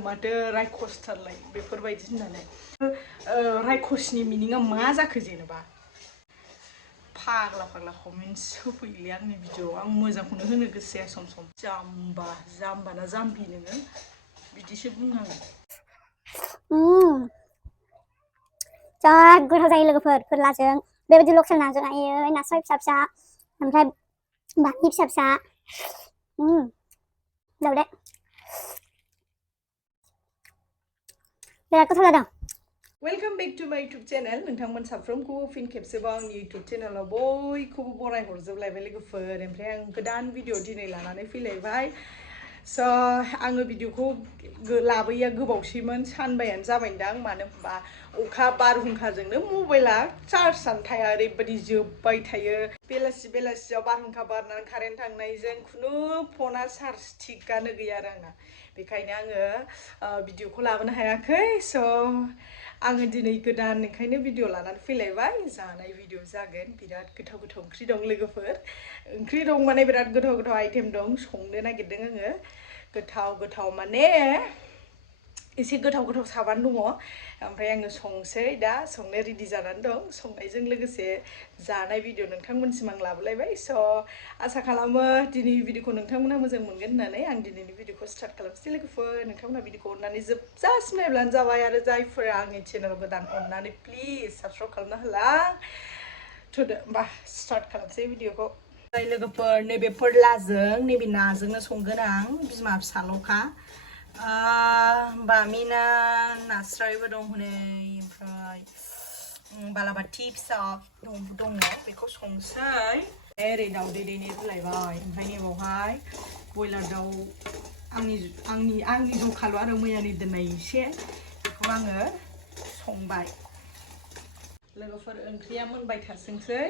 माथो रायखसथारलाय बेफोरबायदि होननानै रायखसनि मिनिंआ मा जाखो जेनेबा फाग्ला फाग्ला कमेन्ट्स होफैयोलै आंनि भिडिअ'आव आं मोजांखौनो होनो गोसो जाया सम सम जाम्बा ना जाम्बि नोङो बिदिसो बुङो आङो जा गोथाव जायो लोगोफोर फोरलाजों बेबायदि लकेल नाजों आयै नास्राय फिसा फिसा ओमफ्राय बामि फिसा फिसा जाबाय बिराद गोथाव जादों वेलकाम बैक टू माय यूट्यूब चैनल नोंथांमोन साफ्रोमखौबो फिन खेबसेबाव आंनि यूट्यूब चैनलाव बयखौबो बराय हरजोबलायबाय लोगोफोर ओमफ्राय आं गोदान भिडिअ दिनै लानानै फैलायबाय स' आङो भिडिअखौ लाबोयैया गोबावसैमोन सानबायानो जाबायदां मानो होनबा अखा बारहुंखाजोंनो मबाइला चार्जआनो थाया ओरैबायदि जोबबाय थायो बेलासियाव बारहुंखा बारनानै कारेन्ट थांनायजों खुनु फना चार्ज थिगानो गैया आरो आंना बेखायनो आङो भिडिअखौ लाबोनो हायाखै स' आङो दिनै गोदान ओंखायनो भिडिअ लानानै फैलायबाय जानाय भिडिअ जागोन बिराद गोथाव ओंख्रि दं लोगोफोर ओंख्रि दं माने बिराद गोथाव आइटेम दं संनो नागिरदों आङो गोथाव माने एसे गोथाव साबान दङ ओमफ्राय आङो संसै दा संनो रेडि जानानै दं संनायजों लोगोसे जानाय भिडिअ नोंथांमोनसिम आं लाबोलायबाय स' आसा खालामो दिनै भिडिअखौ नोंथांमोना मोजां मोनगोन होननानै आं दिनैनि भिडिअखौ स्टार्ट खालामसै लोगोफोर नोंथांमोना भिडिअखौ अननानै जोबजासिम नायब्लानो जाबाय आरो जायफोरा आंनि चेनेल गोदान अननानै प्लिज साबस्क्राइब खालामना होला थुदो होमबा स्टार्ट खालामसै भिडिअखौ जाय लोगोफोर नैबे फोरलाजों नैबे नाजोंनो संगोन आं बिमा फिसाल'खा बामिना नास्रायबो दं हनै ओमफ्राय बालाबाथि फिसा दङ बेखौ संसै ओरै दाउदै दैनै रुलायबाय ओमफ्राय नैबावहाय बयलार दाउ आंनि जखाल' आरो मैयानि दोननाय एसे बेखौ आङो संबाय लोगोफोर ओंख्रिया मोनबाय थाथोंसै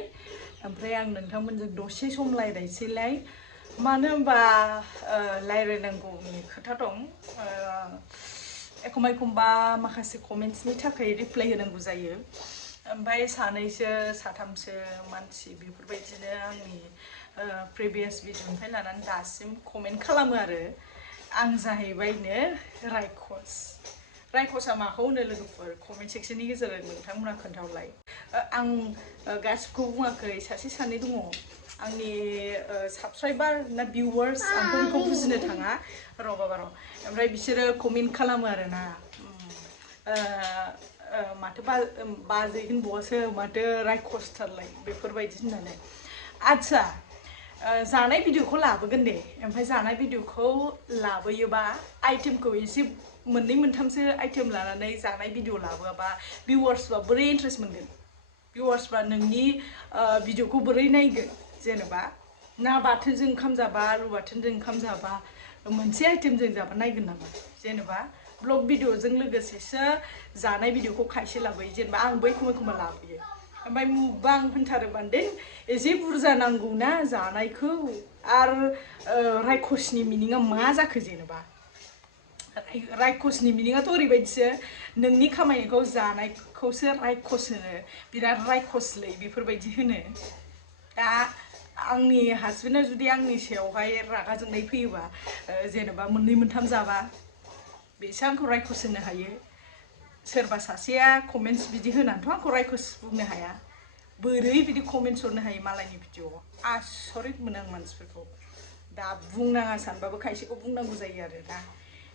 ओमफ्राय आं नोंथांमोनजों दसे सम रायज्लायनोसैलाय मानो होनबा रायज्लायनांगौनि खोथा दं एखमबा माखासे कमेन्ट्सनि थाखाय रिप्लाय होनांगौ जायो ओमफ्राय सानैसो साथामसो मानसि बेफोरबायदिनो आंनि प्रिभियास भिडिअनिफ्राय लानानै दासिम कमेन्ट खालामो आरो आं जाहैबायनो रायखसआ माखौ होनो लोगोफोर कमेन्ट सेक्सननि गेजेरजों नोंथांमोना खोन्थाहरलाय आं गासिखौबो बुङाखै सासे सानै दङ आंनि साबसक्राइबार ना भिउवार्स आंथ' बेखौ बुजिनो थाङा र' ओमफ्राय बिसोरो कमेन्ट खालामो आरोना माथो बाजै होनबावासो माथो रायखसथारलाय बेफोरबायदि होननानै आदसा जानाय भिडिअखौ लाबोगोन दे ओमफ्राय जानाय भिडिअखौ लाबोयोबा आइटेमखौ एसे मोननै मोनथामसो आइटेम लानानै जानाय भिडिअ लाबोआबा भिउवार्सबा बोरै इन्ट्रेस्ट मोनगोन भिउवार्सबा नोंनि भिडिअखौ बोरै नायगोन जेनेबा ना बाथोनजों ओंखाम जाबा आलु बाथोनजों ओंखाम जाबा मोनसे आइटेमजों जाबा नायगोन नामा जेनेबा ब्लग भिडिअजों लोगोसेसो जानाय भिडिअखौ खायसे लाबोयो जेनेबा आंबो एखमबा लाबोयो ओमफ्राय मुकबां होनथारोबा दे एसे बुरजा नांगौना जानायखौ आरो रायखसनि मिनिंआ मा जाखो जेनेबा रायखसनि मिनिंआथ' ओरैबायदिसो नोंनि खामानिखौ जानायखौसो रायखस होनो बिराद रायखसलै बेफोरबायदि होनो दा आंनि हासबेन्डआ जुदि आंनि सायावहाय रागा जोंनाय फैयोबा जेनेबा मोननै मोनथाम जाबा बेसो आंखौ रायखस होनो हायो सोरबा सासेया कमेन्ट्स बिदि होनानैथ' आंखौ रायखस बुंनो हाया बोरै बिदि कमेन्ट्स हरनो हायो मालायनि भिडिअआव आसरित मोनो आं मानसिफोरखौ दा बुंनाङा सानबाबो खायसेखौ बुंनांगौ जायो आरो दा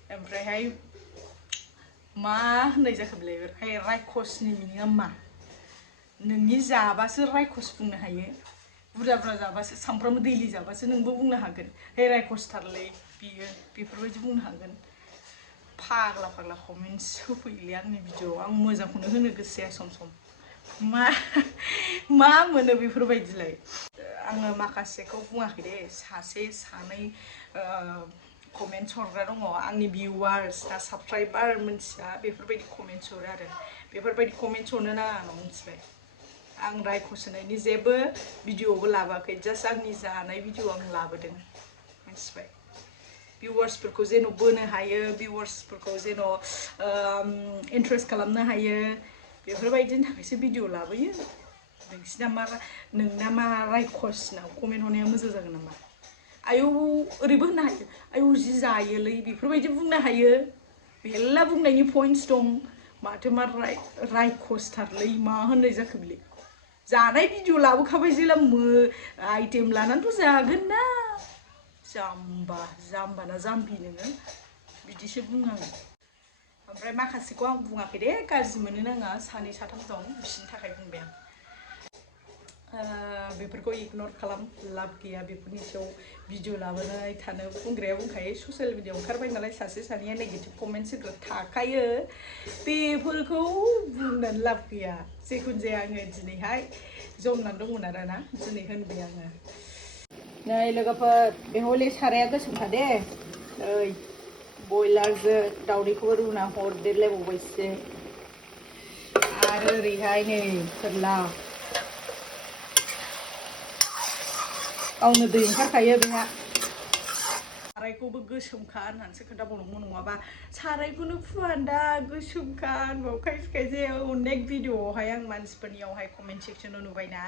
ओमफ्रायहाय मा होननाय जाखो बेलाय रायखसनि मिनिंआ मा नोंनि जाबासो रायखस बुंनो हायो बुरजा जाबासो सामफ्रामबो दैलि जाबासो नोंबो बुंनो हागोन हे रायखसथारलै बियो बेफोरबायदि बुंनो हागोन फाग्ला कमेन्ट्स होफैयोलै आंनि भिडिअआव आं मोजांखौनो होनो गोसो जाया सम मा मोनो बेफोरबायदिलाय आङो माखासेखौ बुङाखै दे सासे सानै कमेन्ट्स हरग्रा दङ आंनि भिउवार्स ना साबसक्राइबार मोनसिया बेफोरबायदि कमेन्ट्स हरो आरो बेफोरबायदि कमेन्ट्स हरनो नाङा आं मिथिबाय आं रायखस होनायनि जेबो भिडिअबो लाबोआखै जास्ट आंनि जानाय भिडिअ आं लाबोदों मिथिबाय भिउवार्सफोरखौ जेन' बोनो हायो भिउवार्सफोरखौ जेन' इन्ट्रेस्ट खालामनो हायो बेफोरबायदिनि थाखायसो भिडिअ लाबोयो नोंना मा रायखसनाव कमेन्ट हरनाया मोजां जागोन नामा आयौ ओरैबो होननो हायो आयौ जि जायोलै बेफोरबायदि बुंनो हायो मेल्ला बुंनायनि पइन्ट्स दं माथो मा रायख'सथारलै मा होननाय जाखो बिलाय जानाय भिडिअ लाबोखाबाय जेला आइटेम लानानैथ' जागोन ना जाम्बा ना जाम्बि नोङो बिदिसो बुङो आङो ओमफ्राय माखासेखौ आं बुङाखै दे गाज्रि मोनो नाङा सानै साथाम दं बिसोरनि थाखाय बुंबाय आं बेफोरखौ इगनर खालाम लाब गैया बेफोरनि सायाव भिडिअ लाबोनाय थानो बुंग्राया बुंखायो ससियेल मिडियायाव ओंखारबाय नालाय सासे सानैया नेगेटिभ कमेन्ट्स होग्रा थाखायो बेफोरखौ बुंनानै लाब गैया जेखुनु जाया आङो दिनैहाय जमनानै दंमोन आरो ना दिनै होनबाय आङो नै लोगोफोर बे हले साराया गोसोमखा दे नै बयलारजों दावदैखौबो रुना हरदेरलायबावबायसो आरो ओरैहाय नै फोरला गावनो दै ओंखारखायो बेहा सारायखौबो गोसोमखा होननानैसो खोन्थाबावनांगौ नङाबा सारायखौनो फुवानदा गोसोमखा होनबाव खायसे खायसे अनेक भिडिअआवहाय आं मानसिफोरनियावहाय कमेन्ट सेक्सनाव नुबायना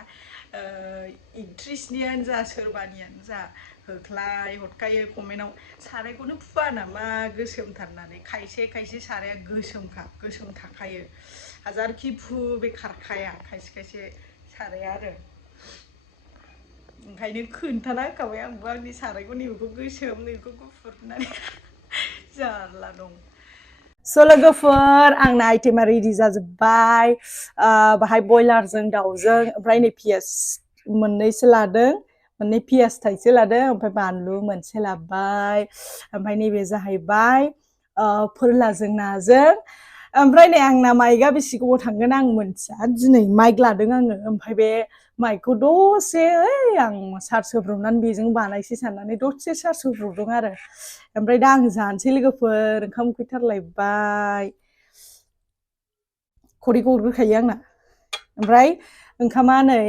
एक्ट्रिसनियानो जा सोरबानियानो जा होख्लाय हरखायो कमेन्टआव सारायखौनो फुवा नामा गोसोमथारनानै खायसे खायसे साराया गोसोम थाखायो हाजारखि फु बे खारखाया खायसे खायसे साराया आरो ओंखायनो खोन्थाना होखाबाय आंबो आंनि सारायखौ नैबेखौ गोसोम नैबेखौ गुफुर होननानै जारला दं स' लोगोफोर आंना आइटेमा रेडि जाजोब्बाय बाहाय बयलारजों दाउजों ओमफ्राय नै पियास मोननैसो लादों मोननै पियास थाइसे लादों ओमफ्राय बानलु मोनसे लाबाय ओमफ्राय नैबे जाहैबाय फोरलाजों नाजों ओमफ्राय नै आंना माइकआ बेसे गोबाव थांगोन आं मोनथिया दिनै माइक लादों आङो ओमफ्राय बे माइकखौ दसे आं चार्ज होब्रबनानै बेजों बानायसै साननानै दसे चार्ज होब्रबदों आरो ओमफ्राय दा आं जानोसै लोगोफोर ओंखाम उखैथारलायबाय खदैखौ हरग्रोखायो आंना ओमफ्राय ओंखामा नै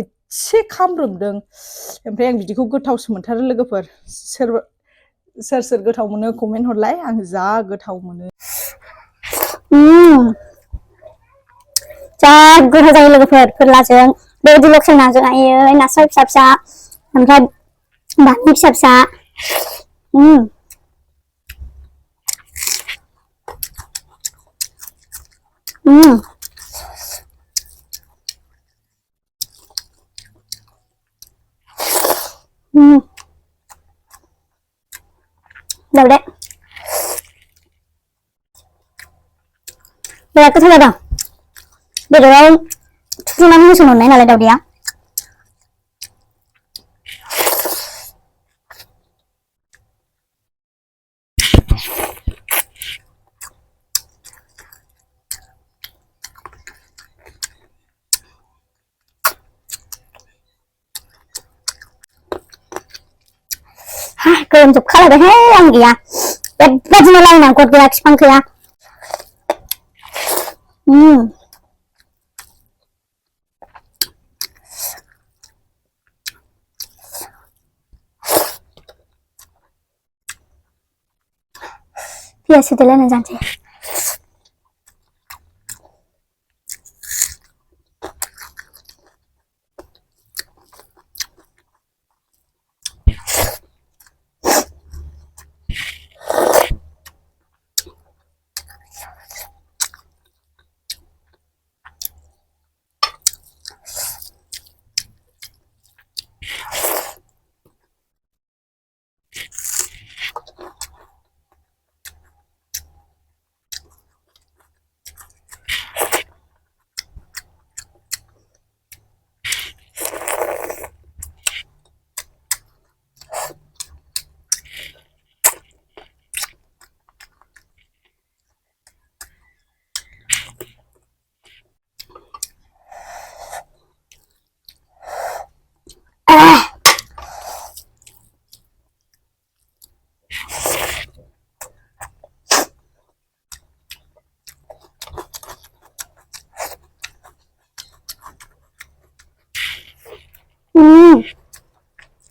एसे खामब्रोमदों ओमफ्राय आं बिदिखौ गोथावसो मोनथारो लोगोफोर सोर गोथाव मोनो कमेन्ट हरलाय आं जा गोथाव मोनो जा गोथाव जायो लोगोफोर फोरलाजों बेबायदि लकेल नाजों आयै नास्राय फिसा फिसा ओमफ्राय बामि फिसा फिसा दावदै बिराद गोथाव जादों बेदराव थुफ्लंनानै होसनहरनाय नालाय दावदैया गोलोमजोबखालायबायहाय आं गैया बेबायदिनो लायनांगौ गैया बिफां गैया पियास होदेरलायनानै जानोसै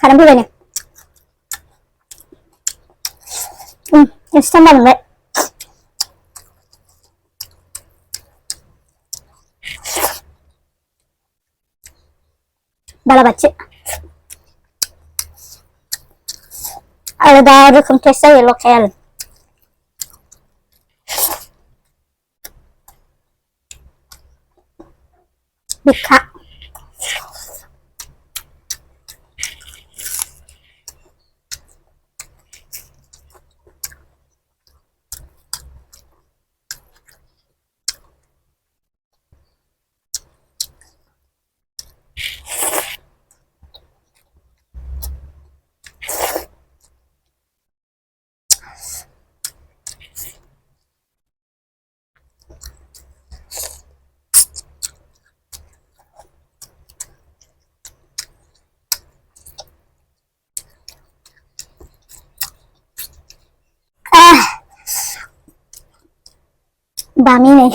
खालाम फैबाय नो एसे थान्दा मोनबाय बालाबाथि आलादा रोखोम टेस्ट जायो लकेल बिखा बामी नहीं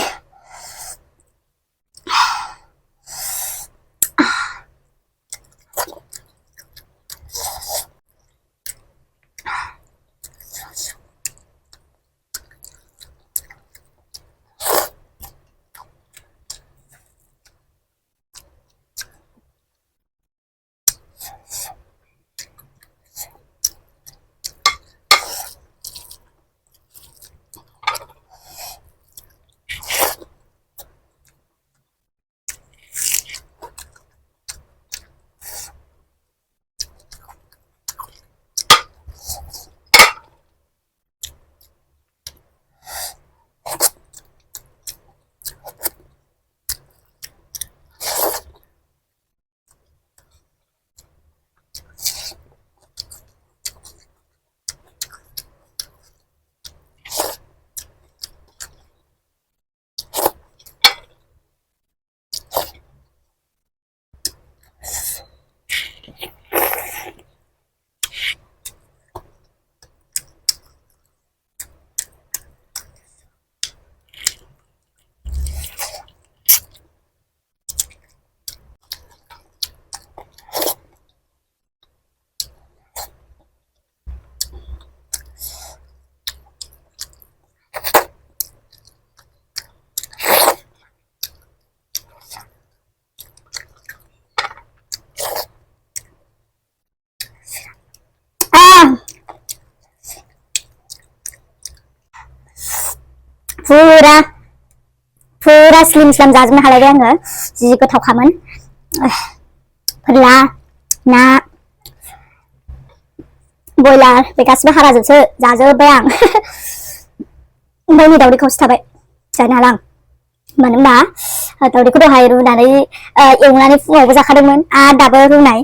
पूरा स्लिम स्लाम जाजोबनो हालायबाय आङो जि गोथावखामोन फोरला ना बयलार बे गासिबो हाराजोबसो जाजोबबाय आं ओमफ्राय नै दावदै खावसे थाबाय जानो हाला आं मानो होनबा दावदैखौ दहाय रुनानै एवनानै फुङावबो जाखादोंमोन आरो दाबो रुनाय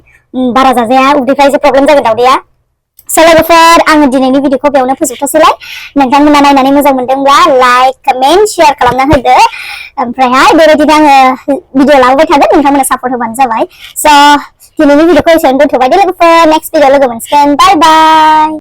बारा जाजाया उदैफ्रा एसे प्रब्लेम जागोन दावदैया So लोगोफोर आङो दिनैनि भिडिअखौ बेयावनो फोजोबथ'सैलाय नोंथांमोना नायनानै मोजां मोनदोंब्ला लाइक कमेन्ट शेयार खालामना होदो ओमफ्रायहाय बेबायदिनो आङो भिडिअ लाबोबाय थागोन नोंथांमोना सापर्ट होबानो जाबाय स' दिनैनि भिडिअखौ एसेयावनो दोनथ'बाय दे लोगोफोर नेक्स्ट भिडिअ लोगो मोनसिगोन बाय बाय